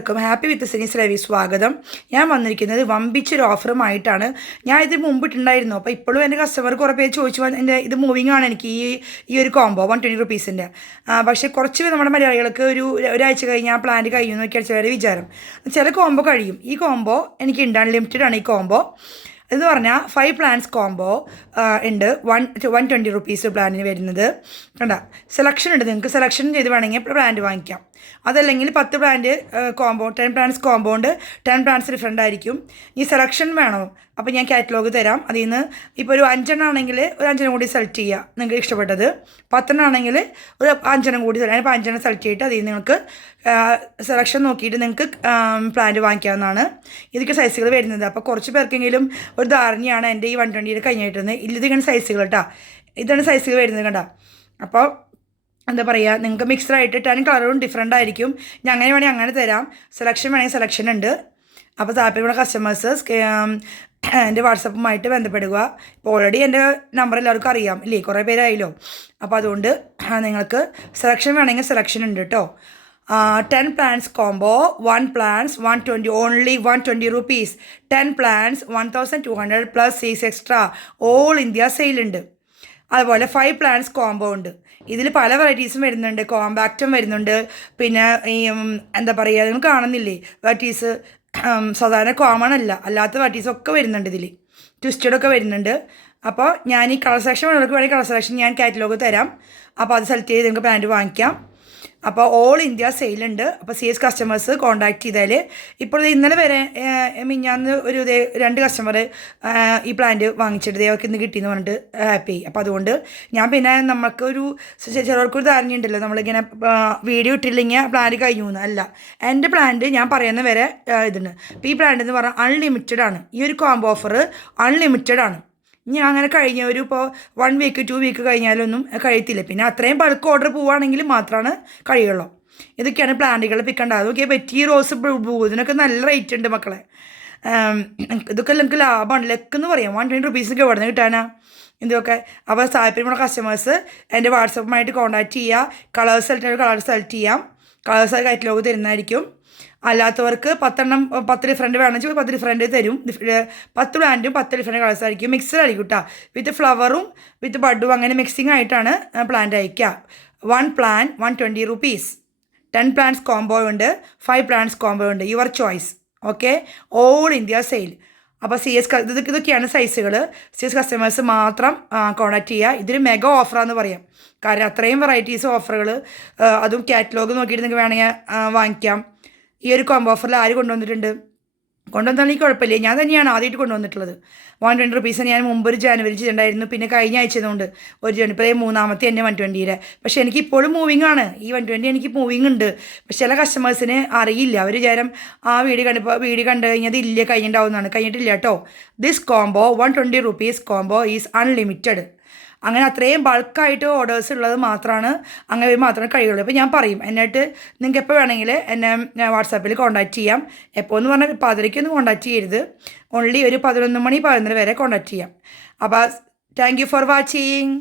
എല്ലാവർക്കും happy with സിനീസ് ലൈവിൽ സ്വാഗതം. ഞാൻ വന്നിരിക്കുന്നത് വമ്പിച്ചൊരു ഓഫറുമായിട്ടാണ്. ഞാൻ ഇത് മുമ്പിട്ടുണ്ടായിരുന്നു. അപ്പോൾ ഇപ്പോഴും എൻ്റെ കസ്റ്റമർ കുറേ പേര് ചോദിച്ചു എൻ്റെ ഇത് മൂവിങ് ആണ് എനിക്ക് ഈ ഒരു കോംബോ 120 റുപ്പീസിൻ്റെ. പക്ഷേ കുറച്ച് നമ്മുടെ മലയാളികൾക്ക് ഒരാഴ്ച കഴിഞ്ഞാൽ ആ പ്ലാന്റ് കഴിയുമെന്ന് നോക്കിയാൽ ചിലവരെ വിചാരം. ചില കോംബോ കഴിയും. ഈ കോംബോ എനിക്കുണ്ട്, അൺലിമിറ്റഡ് ആണ് ഈ കോംബോ. എന്ന് പറഞ്ഞാൽ 5 പ്ലാൻസ് കോംബോ ഉണ്ട്. 120 റുപ്പീസ് പ്ലാനിന് വരുന്നത്. കണ്ട സെലക്ഷൻ ഉണ്ട്, നിങ്ങൾക്ക് സെലക്ഷൻ ചെയ്ത് വേണമെങ്കിൽ പ്ലാന്റ് വാങ്ങിക്കാം. അതല്ലെങ്കിൽ 10 പ്ലാന്റ് കോംബോ 10 പ്ലാൻസ് കോംബോ ഉണ്ട്. 10 പ്ലാൻസ് ഡിഫറെൻ്റ് ആയിരിക്കും. ഈ സെലക്ഷൻ വേണോ? അപ്പോൾ ഞാൻ കാറ്റലോഗ് തരാം. അതിൽ നിന്ന് ഇപ്പോൾ ഒരു 5 ആണെങ്കിൽ ഒരു 5 കൂടി സെലക്ട് ചെയ്യുക നിങ്ങൾക്ക് ഇഷ്ടപ്പെട്ടത്. 10 ആണെങ്കിൽ ഒരു 5 കൂടി തരാം. ഇപ്പോൾ 5 സെലക്ട് ചെയ്തിട്ട് അതിൽ നിങ്ങൾക്ക് സെലക്ഷൻ നോക്കിയിട്ട് നിങ്ങൾക്ക് പ്ലാന്റ് വാങ്ങിക്കാവുന്നതാണ്. ഇതൊക്കെ സൈസുകൾ വരുന്നത്. അപ്പോൾ കുറച്ച് പേർക്കെങ്കിലും ഒരു ധാരണയാണ് എൻ്റെ ഈ 120 കഴിഞ്ഞിട്ടുള്ളത്. ഇതിങ്ങനെ സൈസുകൾ കേട്ടോ, ഇതാണ് സൈസുകൾ വരുന്നത് കണ്ട. അപ്പോൾ എന്താ പറയുക, നിങ്ങൾക്ക് മിക്സ്ഡായിട്ട് 10 കളറും ഡിഫറെൻ്റ് ആയിരിക്കും. ഞാൻ അങ്ങനെ വേണമെങ്കിൽ അങ്ങനെ തരാം. സെലക്ഷൻ വേണമെങ്കിൽ സെലക്ഷൻ ഉണ്ട്. അപ്പോൾ താല്പര്യമുള്ള കസ്റ്റമേഴ്സ് എൻ്റെ വാട്സപ്പുമായിട്ട് ബന്ധപ്പെടുക. ഇപ്പോൾ ഓൾറെഡി എൻ്റെ നമ്പർ എല്ലാവർക്കും അറിയാം ഇല്ലേ, കുറേ പേരായല്ലോ. അപ്പോൾ അതുകൊണ്ട് നിങ്ങൾക്ക് സെലക്ഷൻ വേണമെങ്കിൽ സെലക്ഷൻ ഉണ്ട് കേട്ടോ. 10 plants combo, 1 plants 120, only 120 rupees. 10 plants 1200 plus 6 extra. All India sale ഉണ്ട്. അതുപോലെ 5 പ്ലാൻസ് കോംബോ ഉണ്ട്. ഇതിൽ പല വെറൈറ്റീസും വരുന്നുണ്ട്. കോമ്പാക്റ്റും വരുന്നുണ്ട്. പിന്നെ ഈ എന്താ പറയുക, നിങ്ങൾ കാണുന്നില്ലേ വെറൈറ്റീസ്, സാധാരണ കോമൺ അല്ലാത്ത വെറൈറ്റീസൊക്കെ വരുന്നുണ്ട്. ഇതിൽ ട്വിസ്റ്റഡൊക്കെ വരുന്നുണ്ട്. അപ്പോൾ ഞാൻ ഈ കളർ സെലക്ഷൻ വേണമെങ്കിൽ കളർ സെലക്ഷൻ ഞാൻ കാറ്റലോഗ് തരാം. അപ്പോൾ അത് സെലക്ട് ചെയ്ത് നിങ്ങൾക്ക് പ്ലാന്റ് വാങ്ങിക്കാം. അപ്പോൾ ഓൾ ഇന്ത്യ സെയിലുണ്ട്. അപ്പോൾ CS കസ്റ്റമേഴ്സ് കോൺടാക്ട് ചെയ്താൽ ഇപ്പോൾ ഇന്നലെ വരെ മിഞ്ഞാന്ന് ഒരു 2 കസ്റ്റമർ ഈ പ്ലാന്റ് വാങ്ങിച്ചിട്ട് അവർക്ക് ഇന്ന് കിട്ടിയെന്ന് പറഞ്ഞിട്ട് ഹാപ്പി ആയി. അപ്പോൾ അതുകൊണ്ട് ഞാൻ പിന്നെ നമുക്കൊരു ചിലർക്കൊരു ധാരണയുണ്ടല്ലോ, നമ്മളിങ്ങനെ വീഡിയോ ഇട്ടില്ലെങ്കിൽ പ്ലാന്റ് കഴിഞ്ഞു എന്ന്. അല്ല, എൻ്റെ പ്ലാന്റ് ഞാൻ പറയുന്ന വരെ ഇതുണ്ട്. അപ്പോൾ ഈ പ്ലാന്റ് എന്ന് പറഞ്ഞാൽ അൺലിമിറ്റഡ് ആണ്. ഈ ഒരു കോംബോ ഓഫർ അൺലിമിറ്റഡ് ആണ്. ഞാൻ അങ്ങനെ കഴിഞ്ഞവരും ഇപ്പോൾ 1 വീക്ക് 2 വീക്ക് കഴിഞ്ഞാലൊന്നും കഴിയത്തില്ല. പിന്നെ അത്രയും ബൾക്ക് ഓർഡർ പോവുകയാണെങ്കിൽ മാത്രമാണ് കഴിയുള്ളൂ. ഇതൊക്കെയാണ് പ്ലാന്റുകൾ പിക്കണ്ട. അതൊക്കെ വെറ്റി റോസ് ബ്ലൂ ഇതിനൊക്കെ നല്ല റേറ്റ് ഉണ്ട് മക്കളെ. ഇതൊക്കെ നിങ്ങൾക്ക് ലാഭമാണ്. ലെക്കെന്ന് പറയാം. 120 റുപ്പീസൊക്കെ എവിടെ നിന്ന് കിട്ടാനാ ഇതൊക്കെ. അപ്പോൾ താല്പര്യമുള്ള കസ്റ്റമേഴ്സ് എൻ്റെ വാട്സപ്പുമായിട്ട് കോൺടാക്ട് ചെയ്യുക. കളേഴ്സ് സെലക്ട് ചെയ്യാം. കളേഴ്സ് കാറ്റലോഗ് തരുന്നതായിരിക്കും. അല്ലാത്തവർക്ക് 10 ഡിഫറെൻറ്റ് വേണമെങ്കിൽ 10 ഡിഫറെൻറ്റ് തരും. 10 പ്ലാന്റും 10 ഡിഫറെൻറ്റ് കളേഴ്സ് ആയിരിക്കും. മിക്സഡ് ആയിരിക്കും കേട്ടോ. വിത്ത് ഫ്ലവറും വിത്ത് ബഡും അങ്ങനെ മിക്സിംഗ് ആയിട്ടാണ് പ്ലാന്റ് അയക്കുക. 1 പ്ലാന്റ് 120 റുപ്പീസ്. 10 പ്ലാന്റ്സ് കോംബോ ഉണ്ട്. 5 പ്ലാന്റ്സ് കോംബോ ഉണ്ട്. Your choice. Okay, all India sale. അപ്പോൾ ഇതൊക്കെയാണ് സൈസുകൾ. CS കസ്റ്റമേഴ്സ് മാത്രം കോൺടാക്ട് ചെയ്യുക. ഇതൊരു മെഗാ ഓഫറാന്ന് പറയാം. കാരണം അത്രയും വെറൈറ്റീസ് ഓഫറുകൾ, അതും കാറ്റലോഗ് നോക്കിയിട്ട് നിങ്ങൾക്ക് വേണമെങ്കിൽ വാങ്ങിക്കാം. ഈ ഒരു കോംബോ ഓഫറിൽ ആര് കൊണ്ടുവന്നാണെങ്കിൽ കുഴപ്പമില്ല. ഞാൻ തന്നെയാണ് ആദ്യമായിട്ട് കൊണ്ടുവന്നിട്ടുള്ളത്. 120 റുപ്പീസ് ഞാൻ മുമ്പ് ഒരു ജനുവരി ചെയ്തിട്ടുണ്ടായിരുന്നു. പിന്നെ കഴിഞ്ഞ ആഴ്ചതുകൊണ്ട് ഒരു ഇപ്പോൾ 3ാമത്തെ എൻ്റെ 120. പക്ഷേ എനിക്ക് ഇപ്പോഴും മൂവിങ് ആണ്. ഈ 120 എനിക്ക് മൂവിങ് ഉണ്ട്. പക്ഷേ ചില കസ്റ്റമേഴ്സിന് അറിയില്ല. അവർ വിചാരം വീഡിയോ കണ്ടു കഴിഞ്ഞാൽ ഇല്ല കഴിഞ്ഞിട്ടുണ്ടാവുന്നതാണ്. കഴിഞ്ഞിട്ടില്ല കേട്ടോ. This combo 120 rupees combo is unlimited. അങ്ങനെ അത്രയും ബൾക്കായിട്ട് ഓർഡേഴ്സ് ഉള്ളത് മാത്രമേ കഴിയുള്ളൂ. അപ്പോൾ ഞാൻ പറയും, എന്നിട്ട് നിങ്ങൾക്ക് എപ്പോൾ വേണമെങ്കിൽ എന്നെ വാട്സാപ്പിൽ കോൺടാക്ട് ചെയ്യാം. എപ്പോൾ എന്ന് പറഞ്ഞാൽ 10:00 കോൺടാക്ട് ചെയ്യരുത്. ഓൺലി ഒരു 11 മണി 11:30 വരെ കോൺടാക്ട് ചെയ്യാം. അപ്പോൾ താങ്ക് യു ഫോർ വാച്ചിങ്.